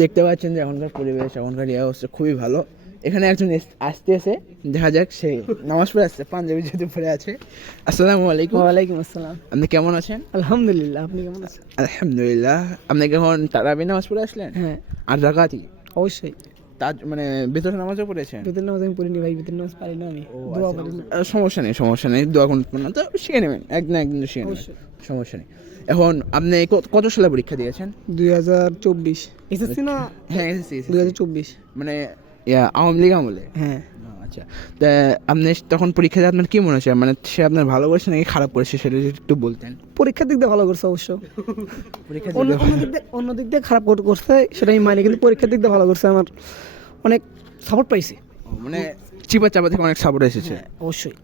দেখতে পাচ্ছেন যে এখনকার পরিবেশ, এখনকার অবস্থা খুবই ভালো। এখানে একজন আসতেছে, দেখা যাক সে নামাজ পড়ে আসছে, পাঞ্জাবি যদি পড়ে আছে। আসসালামু আলাইকুম। ওয়ালাইকুম আসসালাম। আপনি কেমন আছেন? আলহামদুলিল্লাহ, আপনি কেমন আছেন? আলহামদুলিল্লাহ। আপনি এখন তারাবি নামাজ পড়ে আসলেন? হ্যাঁ, আর রাকাতি অবশ্যই। তার মানে বেতন নামাজও পড়েছেন? বেতন নামাজ আমি পড়িনি ভাই, বেতন নামাজ পারি না আমি। দোয়া পড়ি না। সমস্যা নেই, সমস্যা নেই, দোয়া করুন না তো শিখে নেবেন, একদিন একদিন শিখে নেবেন, অবশ্যই। সমস্যা নেই। এখন আপনি কত সালে পরীক্ষা দিয়েছেন? 2024 এসএসসি না? হ্যাঁ এসেছি। 2024। মানে আওয়ামী লীগ আমলে? হ্যাঁ। আচ্ছা, তা আপনি তখন পরীক্ষা দিয়ে আপনার কি মনে হচ্ছে, মানে সে আপনার ভালো করেছে নাকি খারাপ করেছে, সেটা যদি একটু বলতেন। পরীক্ষার দিক দিয়ে ভালো করছে অবশ্য। পরীক্ষা অন্য দিক দিয়ে খারাপ করছে সেটা আমি মানি, কিন্তু পরীক্ষার দিক দিয়ে ভালো করছে। আমার অনেক সাপোর্ট পাইছি। মানে চিপা চাপা থেকে অনেক সাপোর্ট এসেছে। অবশ্যই।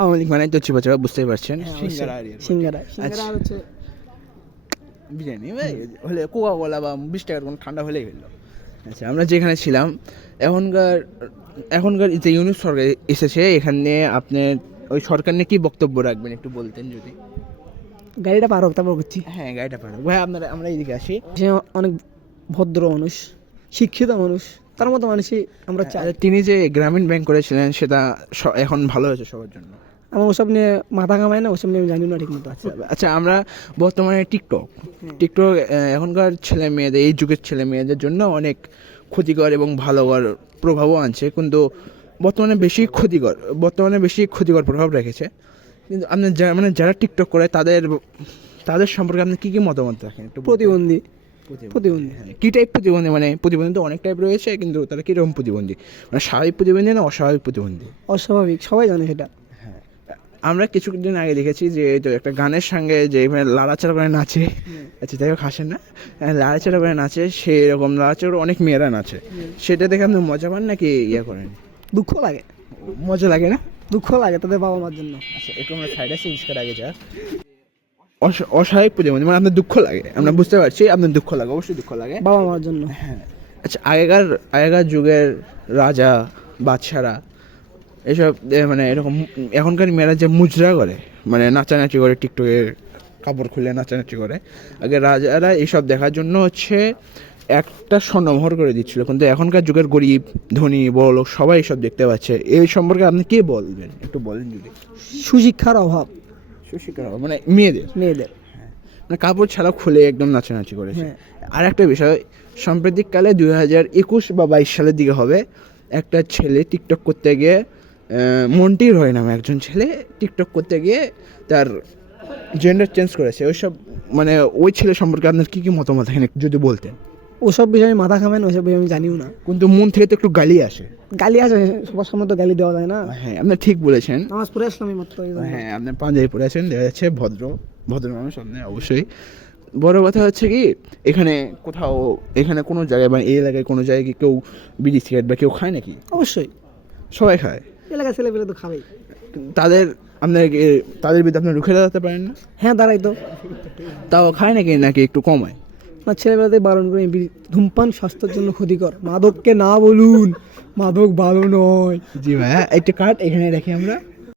আওয়ামী লীগ মানে তো চিপা চাপা, বুঝতেই পারছেন। সিঙ্গারা আচ্ছা। আর হচ্ছে বিরিয়ানি ভাই হলে কোকা কোলা বা 20 টাকার কোনো ঠান্ডা হলেই হলো। আচ্ছা, আমরা যেখানে ছিলাম এখনকার যে ইউনিট সরকার এসেছে, এখানে আপনার ওই সরকার নিয়ে কী বক্তব্য রাখবেন একটু বলতেন যদি। গাড়িটা পার হোক তারপর করছি। হ্যাঁ, গাড়িটা পাঠাবো ভাই, আমরা এইদিকে আসি। সে অনেক ভদ্র মানুষ, শিক্ষিত মানুষ, তার মতো মানুষই আমরা চাই। তিনি যে গ্রামীণ ব্যাংক করেছিলেন সেটা এখন ভালো হয়েছে সবার জন্য। আমার ওসব নিয়ে মাথা কামাই না, ওসব নিয়ে আমি জানি না ঠিক মতো। আচ্ছা, আমরা বর্তমানে টিকটক এখনকার ছেলে মেয়েদের, এই যুগের ছেলে মেয়েদের জন্য অনেক ক্ষতিকর এবং ভালোকর প্রভাবও আনছে, কিন্তু বর্তমানে বেশি ক্ষতিকর প্রভাব রেখেছে। কিন্তু আপনি যারা টিকটক করে তাদের সম্পর্কে আপনি কী মতামত রাখেন একটু? প্রতিবন্ধী। হ্যাঁ, কী টাইপ প্রতিবন্ধী? মানে প্রতিবন্ধী তো অনেক টাইপ রয়েছে, কিন্তু তারা কীরকম প্রতিবন্ধী? মানে স্বাভাবিক প্রতিবন্ধী না অস্বাভাবিক প্রতিবন্ধী? অস্বাভাবিক, সবাই জানে সেটা। হ্যাঁ, আমরা কিছুদিন আগে দেখেছি যে তো একটা গানের সঙ্গে যে লাড়াচাড়া করে নাচে। আচ্ছা, যাই হোক, হাসেন না। লাড়াচাড়া করে নাচে, সেরকম লাড়াচাড়া অনেক মেয়েরা নাচে। সেটা দেখে আপনি মজা পান নাকি করেন? দুঃখ লাগে। মজা লাগে না? দুঃখ লাগে তাদের বাবা মার জন্য। আচ্ছা, একটু আমরা সাইডে আগে যা। অস্বাভাবিক প্রতিবন্ধী মানে আপনার দুঃখ লাগে, আমরা বুঝতে পারছি আপনার দুঃখ লাগে, অবশ্যই দুঃখ লাগে বাবা মার জন্য। হ্যাঁ। আচ্ছা, আগেকার যুগের রাজা বাদশারা এসব মানে এরকম এখনকার মেয়েরা যে মুজরা করে, মানে নাচানাচি করে, টিকটকে কাপড় খুলে নাচানাচি করে, আগে রাজারা এইসব দেখার জন্য একটা স্বর্ণমোহর করে দিচ্ছিল, কিন্তু এখনকার যুগের গরিব ধনী বড় লোক সবাই এইসব দেখতে পাচ্ছে। এই সম্পর্কে আপনি কি বলবেন একটু বলেন যদি। সুশিক্ষার অভাব। সুশিক্ষার মানে মেয়েদের মানে কাপড় ছাড়া খুলে একদম নাচানাচি করেছে। আর একটা বিষয়, সাম্প্রতিককালে 2021 বা 22 সালের দিকে হবে, একটা ছেলে টিকটক করতে গিয়ে, মন্টির হয় নামে একজন ছেলে, টিকটক করতে গিয়ে তার জেন্ডার চেঞ্জ করেছে। ওইসব মানে ওই ছেলে সম্পর্কে আপনার কী মতামত এখানে যদি বলতেন। ওসব বিষয়ে মাথা খামেন, ওসব বিষয়ে আমি জানিও না, কিন্তু মন থেকে তো একটু গালি আসে। গালি আসে, সবার সামনে তো গালি দেওয়া যায় না। হ্যাঁ, আপনি ঠিক বলেছেন। নামাজ পড়ে আসলাম মাত্র। হ্যাঁ, আপনি পাঞ্জাবি পরে আছেন, দেখা যাচ্ছে ভদ্র মানুষ আপনি অবশ্যই। বড় কথা হচ্ছে কি, এখানে কোনো জায়গায় বা এই এলাকায় কোনো জায়গায় কি কেউ বিড়ি সিগারেট বা কেউ খায় নাকি? অবশ্যই সবাই খায়। এলাকার ছেলেপেলে তো খাবেই। তাদের বিরুদ্ধে আপনি রুখে দাঁড়াতে পারেন না? হ্যাঁ, দাঁড়াই তো। তাও খায় নাকি একটু কমায়? না, ছেলেবেলাতে বারণ করে। ধূমপান স্বাস্থ্যের জন্য ক্ষতিকর, মাদককে না বলুন, মাদক ভালো নয়। জি ভাই, একটা কার্ড এখানে রেখে আমরা